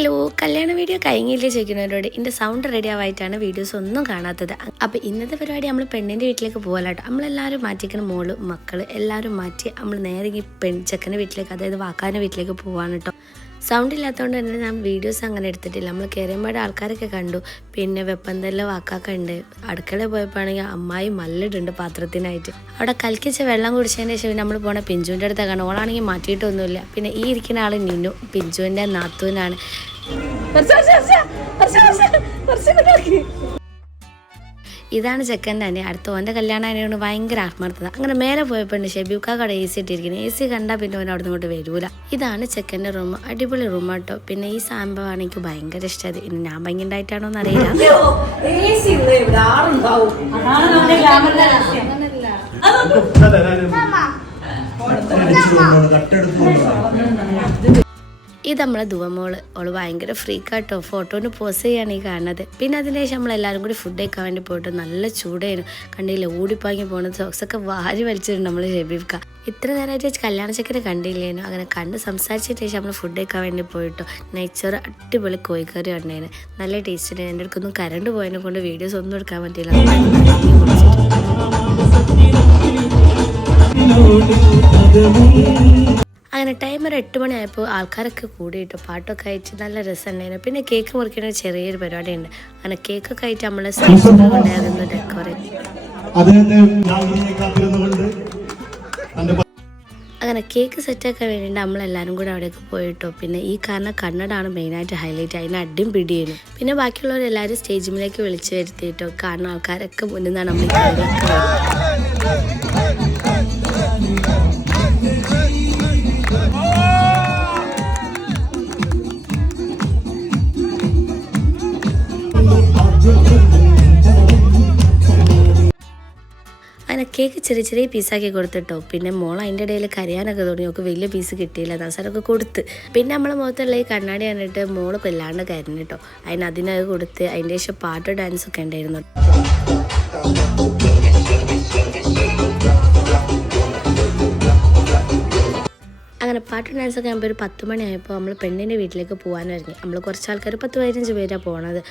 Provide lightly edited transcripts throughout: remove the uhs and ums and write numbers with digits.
Hello, കല്യാണ video കഴിഞ്ഞില്ലേ ചോദിക്കുന്നവരോട് എൻ്റെ സൗണ്ട് റെഡി ആവായിട്ടാണ് വീഡിയോസ് ഒന്നും കാണാത്തത്. അപ്പോൾ ഇന്നത്തെ പരിപാടി നമ്മൾ പെണ്ണിൻ്റെ വീട്ടിലേക്ക് പോകാനാട്ടോ. നമ്മളെല്ലാവരും മാറ്റിക്കുന്ന മോള് മക്കൾ എല്ലാവരും മാറ്റി നമ്മൾ നേരെ ഈ ചെക്കൻ്റെ വീട്ടിലേക്ക്, അതായത് വാക്കാൻ്റെ വീട്ടിലേക്ക് പോകാൻ കേട്ടോ. സൗണ്ട് ഇല്ലാത്തതുകൊണ്ട് തന്നെ ഞാൻ വീഡിയോസ് അങ്ങനെ എടുത്തിട്ടില്ല. നമ്മൾ കയറിയമ്പാട് ആൾക്കാരൊക്കെ കണ്ടു. പിന്നെ വെപ്പന്തല്ല വാക്കാക്ക ഉണ്ട്. അടുക്കളയിൽ പോയപ്പോൾ ആണെങ്കിൽ അമ്മായി മല്ലിടുണ്ട് പാത്രത്തിനായിട്ട്. അവിടെ കലക്കിച്ച വെള്ളം കുടിച്ചതിന് ശേഷം നമ്മൾ പോണ പിഞ്ചുവിൻ്റെ അടുത്ത് കാണും. ഓളാണെങ്കിൽ മാറ്റിയിട്ടൊന്നുമില്ല. പിന്നെ ഈ ഇരിക്കുന്ന ആൾ നിന്നു, പിഞ്ചുവിൻ്റെ നാത്തൂനാണ്. ഇതാണ് ചെക്കൻ്റെ തന്നെ. അടുത്ത ഓൻ്റെ കല്യാണം അതിനോട് ഭയങ്കര ആത്മാർത്ഥത. അങ്ങനെ മേലെ പോയപ്പോൾ ഷെബിക്കാക്കടെ AC ഇട്ടിരിക്കുന്നത്. AC കണ്ടാൽ പിന്നെ ഓൻ അവിടെ നിന്ന് ഇങ്ങോട്ട് വരൂല. ഇതാണ് ചെക്കൻ്റെ റൂം. അടിപൊളി റൂമാട്ടോ. പിന്നെ ഈ സംഭവമാണ് എനിക്ക് ഭയങ്കര ഇഷ്ടം. ഇനി ഞാൻ ഭയങ്കരമായിട്ടാണോ എന്ന് അറിയില്ല. ഇത് നമ്മളെ ദുവമോള്. ഓള് ഭയങ്കര ഫ്രീക്കാട്ടോ. ഫോട്ടോന് പോസ് ചെയ്യാണ് ഈ കാണുന്നത്. പിന്നെ അതിന് ശേഷം നമ്മളെല്ലാവരും കൂടി ഫുഡ് കഴിക്കാൻ വേണ്ടി പോയിട്ട് നല്ല ചൂടായിരുന്നു. കണ്ടില്ല, ഓടിപ്പാങ്ങി പോകുന്നത് സോക്സൊക്കെ വാരി വലിച്ചിട്ടുണ്ട് നമ്മൾ ഷെബീഫ്ക്ക. ഇത്ര നേരമായിട്ട് കല്യാണ ചെക്കനെ കണ്ടില്ലേനു. അങ്ങനെ കണ്ട് സംസാരിച്ചിട്ട് ശേഷം നമ്മൾ ഫുഡ് കഴിക്കാൻ വേണ്ടി പോയിട്ടോ. നെയ്ച്ചോറ് അടിപൊളി കോഴിക്കറി കണ്ടേന്, നല്ല ടേസ്റ്റ് ഉണ്ട്. എൻ്റെ അടുക്കൊന്നും കറണ്ട് പോയതിനെ കൊണ്ട് വീഡിയോസ് ഒന്നും എടുക്കാൻ പറ്റില്ല. അങ്ങനെ ടൈമർ 8 മണിയായപ്പോൾ ആൾക്കാരൊക്കെ കൂടിയിട്ട് പാട്ടൊക്കെ അയച്ച് നല്ല രസമുണ്ടായിരുന്നു. പിന്നെ കേക്ക് മുറിക്കുന്ന ചെറിയൊരു പരിപാടി ഉണ്ട്. അങ്ങനെ കേക്കൊക്കെ ആയിട്ട് നമ്മളെ സ്റ്റേജിൽ ഡെക്കോറേറ്റ്. അങ്ങനെ കേക്ക് സെറ്റാക്കാൻ വേണ്ടിയിട്ട് നമ്മളെല്ലാവരും കൂടെ അവിടെയൊക്കെ പോയിട്ടോ. പിന്നെ ഈ കാരണം കന്നഡാണ് മെയിനായിട്ട് ഹൈലൈറ്റ്. അതിന് അടിയും പിടിയേനു. പിന്നെ ബാക്കിയുള്ളവരെല്ലാവരും സ്റ്റേജിലേക്ക് വിളിച്ചു വരുത്തിയിട്ടോ. കാരണം ആൾക്കാരൊക്കെ മുന്നിൽ നിന്നാണ് നമ്മൾ അങ്ങനെ കേക്ക് ചെറിയ ചെറിയ പീസാക്കി കൊടുത്തിട്ടോ. പിന്നെ മോൾ അതിൻ്റെ ഇടയിൽ കരയാനൊക്കെ തോന്നി. ഒക്കെ വലിയ പീസ് കിട്ടിയില്ല, അവസരമൊക്കെ കൊടുത്ത്. പിന്നെ നമ്മളെ മുഖത്തുള്ള ഈ കണ്ണാടി കണ്ടിട്ട് മോള് കൊല്ലാണ്ട് കരഞ്ഞിട്ടോ. അതിനത് കൊടുത്ത് അതിൻ്റെ ശേഷം പാട്ട് ഡാൻസൊക്കെ ഉണ്ടായിരുന്നു. അങ്ങനെ പാട്ട് ഡാൻസൊക്കെ ആകുമ്പോൾ ഒരു 10 മണിയായപ്പോൾ നമ്മൾ പെണ്ണിൻ്റെ വീട്ടിലേക്ക് പോകാനായിരുന്നു. നമ്മൾ കുറച്ച് ആൾക്കാർ 10-15 പേരാണ് പോണത്.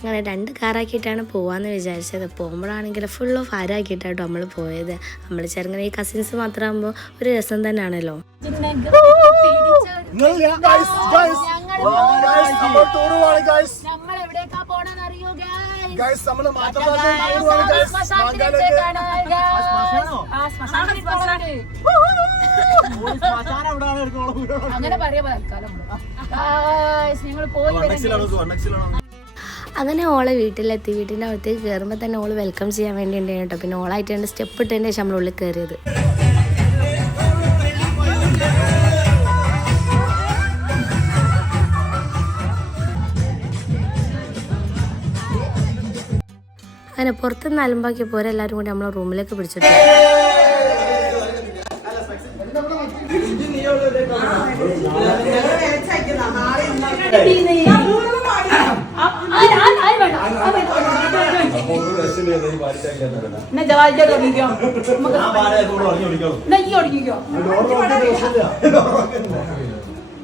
അങ്ങനെ 2 കാറാക്കിയിട്ടാണ് പോകാമെന്ന് വിചാരിച്ചത്. പോകുമ്പോഴാണെങ്കിൽ ഫുൾ ഓഫ് ആരാക്കിയിട്ടാട്ടോ നമ്മൾ പോയത്. നമ്മൾ ചെറുങ്ങനെ ഈ കസിൻസ് മാത്രമാകുമ്പോൾ ഒരു രസം തന്നെയാണല്ലോ. അങ്ങനെ ഓളെ വീട്ടിലെത്തി. വീട്ടിൻ്റെ അകത്തേക്ക് കയറുമ്പോൾ തന്നെ ഓള് വെൽക്കം ചെയ്യാൻ വേണ്ടി ഉണ്ടായിരുന്നു കേട്ടോ. പിന്നെ ഓളായിട്ട് സ്റ്റെപ്പ് ഇട്ടതിൻ്റെ ശേഷം നമ്മളുള്ളിൽ കയറിയത്. അങ്ങനെ പുറത്തുനിന്ന് അലമ്പാക്കിയപ്പോൾ എല്ലാവരും കൂടി നമ്മളെ റൂമിലേക്ക് പിടിച്ചിട്ട്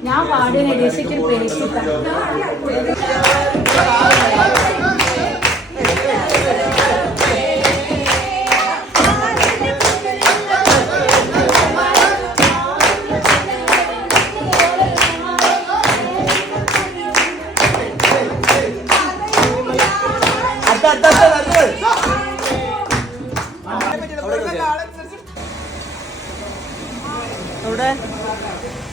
ഞാൻ പാടിയ രസിക്കൊരു പേര്.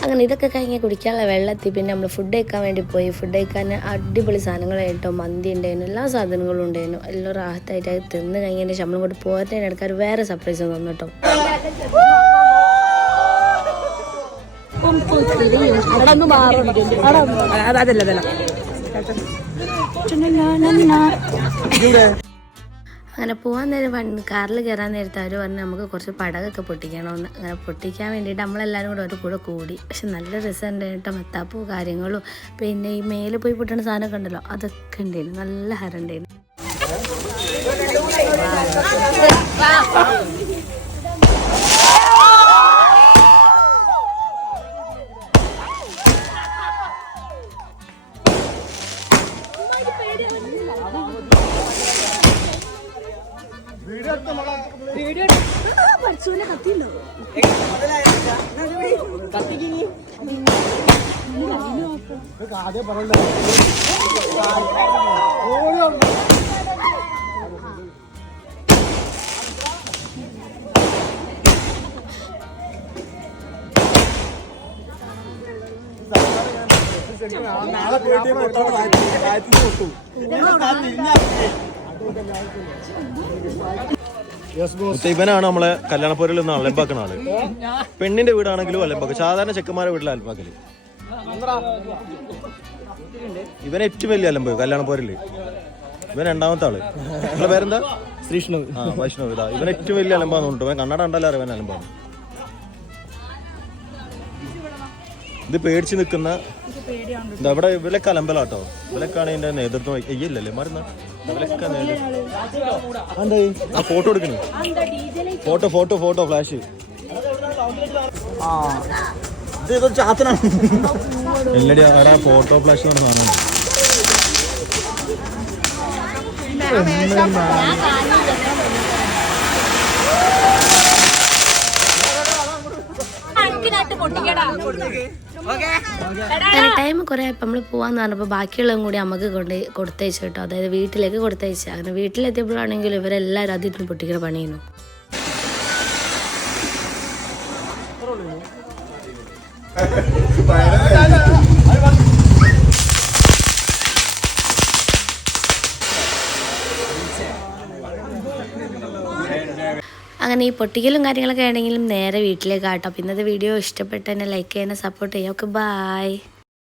അങ്ങനെ ഇതൊക്കെ കഴിഞ്ഞ് കുടിക്കാനുള്ള വെള്ളമെത്തി. പിന്നെ നമ്മൾ ഫുഡ് കഴിക്കാൻ വേണ്ടി പോയി. ഫുഡ് കഴിക്കാൻ അടിപൊളി സാധനങ്ങളായിട്ടോ. മന്തി ഉണ്ടായിരുന്നു, എല്ലാ സാധനങ്ങളും ഉണ്ടായിരുന്നു. എല്ലാം റാഹത്തായിട്ട് അത് തിന്ന് കഴിഞ്ഞതിന് ശേഷം നമ്മളും കൂടെ പോകാൻ എടുക്കാൻ വേറെ സർപ്രൈസ് തന്നു കേട്ടോ. അങ്ങനെ പോകാൻ നേരം കാറിൽ കയറാൻ നേരത്തെ അവർ പറഞ്ഞ് നമുക്ക് കുറച്ച് പടകൊക്കെ പൊട്ടിക്കണമെന്ന്. അങ്ങനെ പൊട്ടിക്കാൻ വേണ്ടിയിട്ട് നമ്മളെല്ലാവരും കൂടെ ഒരു കൂടെ കൂടി. പക്ഷെ നല്ല രസമുണ്ട് കേട്ടോ. മെത്താപ്പൂ കാര്യങ്ങളും പിന്നെ ഈ മേലെ പോയി പൊട്ടുന്ന സാധനമൊക്കെ ഉണ്ടല്ലോ, അതൊക്കെ ഉണ്ടായിരുന്നു. നല്ല ഹരം ഉണ്ടായിരുന്നു. നാളെ പോയിട്ട് ഇവനാണ് നമ്മളെ കല്യാണപ്പോരിൽ നിന്ന് അലമ്പാക്കണ ആള്. പെണ്ണിന്റെ വീടാണെങ്കിലും അലമ്പാക്കും. സാധാരണ ചെക്കന്മാരുടെ വീട്ടിൽ അലമ്പാക്കല്. ഇവൻ ഏറ്റവും വലിയ അലമ്പ് കല്യാണപ്പോരില്. ഇവൻ രണ്ടാമത്തെ ആള്. നിങ്ങളുടെ പേരെന്താ? ശ്രീഷ്ണവ്. ആ വൈഷ്ണവ്. ഇതാ ഇവൻ ഏറ്റവും വലിയ അലമ്പാന്ന് തോന്നുന്നു. ഇവൻ കണ്ണട കണ്ടല്ലോ അറിയാൻ അലമ്പാണ്. ഇത് പേടിച്ച് നിൽക്കുന്ന ഇവിടെ ഇവലൊക്കെ അലമ്പലാട്ടോ. ഇവലൊക്കെയാണ് ഇതിന്റെ നേതൃത്വം. ഇല്ലല്ലേ മരുന്ന ഇവലൊക്കെ എന്തായി ആ ഫോട്ടോ എടുക്കണേ. Photo photo photo flash. ഇത് ചാത്തനാണ്. എല്ലടി അവിടെ ഫോട്ടോ ഫ്ലാഷ് എന്ന് പറഞ്ഞ സാധനമാണ്. അങ്ങനെ ടൈം കുറേ ആയപ്പോൾ നമ്മൾ പോകാന്ന് പറഞ്ഞപ്പോൾ ബാക്കിയുള്ളതും കൂടി നമുക്ക് കൊടുത്തയച്ചു കേട്ടോ. അതായത് വീട്ടിലേക്ക് കൊടുത്തയച്ചു. അങ്ങനെ വീട്ടിലെത്തിയപ്പോഴാണെങ്കിലും ഇവരെല്ലാവരും അതിരുന്ന് പൊട്ടിക്കണ പണിയുന്നു. അങ്ങനെ ഈ പൊട്ടിക്കലും കാര്യങ്ങളൊക്കെ ആണെങ്കിലും നേരെ വീട്ടിലേക്ക് ആട്ടോ. അപ്പോൾ ഇന്നത്തെ വീഡിയോ ഇഷ്ടപ്പെട്ടെന്നെ ലൈക്ക് ചെയ്യാനും സപ്പോർട്ട് ചെയ്യാം. Okay bye.